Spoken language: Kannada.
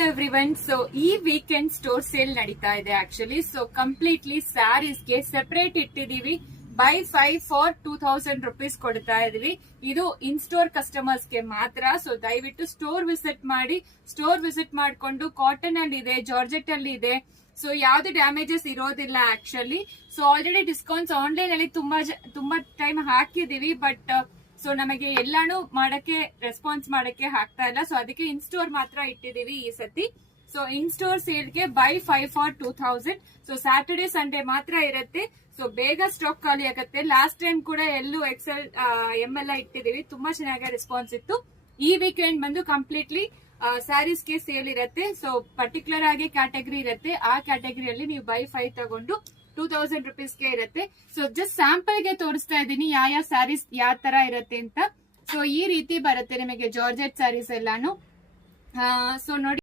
Hello everyone. ಸೊ ಈ ವೀಕೆಂಡ್ ಸ್ಟೋರ್ ಸೇಲ್ ನಡೀತಾ ಇದೆ ಆಕ್ಚುಲಿ. ಸೊ ಕಂಪ್ಲೀಟ್ಲಿ ಸ್ಯಾರೀಸ್ಗೆ ಸೆಪರೇಟ್ ಇಟ್ಟಿದೀವಿ. ಬೈ 5 ಫಾರ್ 2000 ರುಪೀಸ್ ಕೊಡ್ತಾ ಇದೀವಿ. ಇದು ಇನ್ ಸ್ಟೋರ್ ಕಸ್ಟಮರ್ಸ್ ಗೆ ಮಾತ್ರ. ಸೊ ದಯವಿಟ್ಟು ಸ್ಟೋರ್ ವಿಸಿಟ್ ಮಾಡ್ಕೊಂಡು ಕಾಟನ್ ಅಲ್ಲಿ ಇದೆ, ಜಾರ್ಜೆಟ್ ಅಲ್ಲಿ ಇದೆ. ಸೊ ಯಾವ್ದು ಡ್ಯಾಮೇಜಸ್ ಇರೋದಿಲ್ಲ actually. So already discounts online ಅಲ್ಲಿ ತುಂಬಾ ಟೈಮ್ ಹಾಕಿದೀವಿ. ಬಟ್ ಸೊ ನಮಗೆ ಎಲ್ಲಾನು ಮಾಡಕ್ಕೆ ರೆಸ್ಪಾನ್ಸ್ ಮಾಡಕ್ಕೆ ಆಗ್ತಾ ಇಲ್ಲ. ಸೊ ಅದಕ್ಕೆ ಇನ್ ಸ್ಟೋರ್ ಮಾತ್ರ ಇಟ್ಟಿದೀವಿ ಈ ಸತಿ. ಸೊ ಇನ್ ಸ್ಟೋರ್ ಸೇಲ್ಗೆ buy 5 for 2000. So Saturday Sunday ಮಾತ್ರ ಇರುತ್ತೆ. ಸೊ ಬೇಗ ಸ್ಟಾಕ್ ಖಾಲಿ ಆಗುತ್ತೆ. ಲಾಸ್ಟ್ ಟೈಮ್ ಕೂಡ ಎಲ್ಲೂ ಎಕ್ಸೆಲ್ ಎಂ ಎಲ್ಲ ಇಟ್ಟಿದೀವಿ, ತುಂಬಾ ಚೆನ್ನಾಗಿ ರೆಸ್ಪಾನ್ಸ್ ಇತ್ತು. ಈ ವೀಕೆಂಡ್ ಬಂದು ಕಂಪ್ಲೀಟ್ಲಿ ಸ್ಯಾರೀಸ್ಗೆ ಸೇಲ್ ಇರುತ್ತೆ. ಸೊ ಪರ್ಟಿಕ್ಯುಲರ್ ಆಗಿ ಕ್ಯಾಟಗರಿ ಇರುತ್ತೆ. ಆ ಕ್ಯಾಟಗರಿಯಲ್ಲಿ ನೀವು ಬೈ 5 ತಗೊಂಡು 2000 ರುಪೀಸ್ಗೆ ಇರುತ್ತೆ. ಸೊ ಜಸ್ಟ್ ಸ್ಯಾಂಪಲ್ ಗೆ ತೋರಿಸ್ತಾ ಇದ್ದೀನಿ ಯಾವ ಸ್ಯಾರೀಸ್ ಯಾವ ತರ ಇರುತ್ತೆ ಅಂತ. ಸೊ ಈ ರೀತಿ ಬರುತ್ತೆ ನಿಮಗೆ ಜಾರ್ಜೆಟ್ ಸ್ಯಾರೀಸ್ ಎಲ್ಲಾನು. ಸೊ ನೋಡಿ.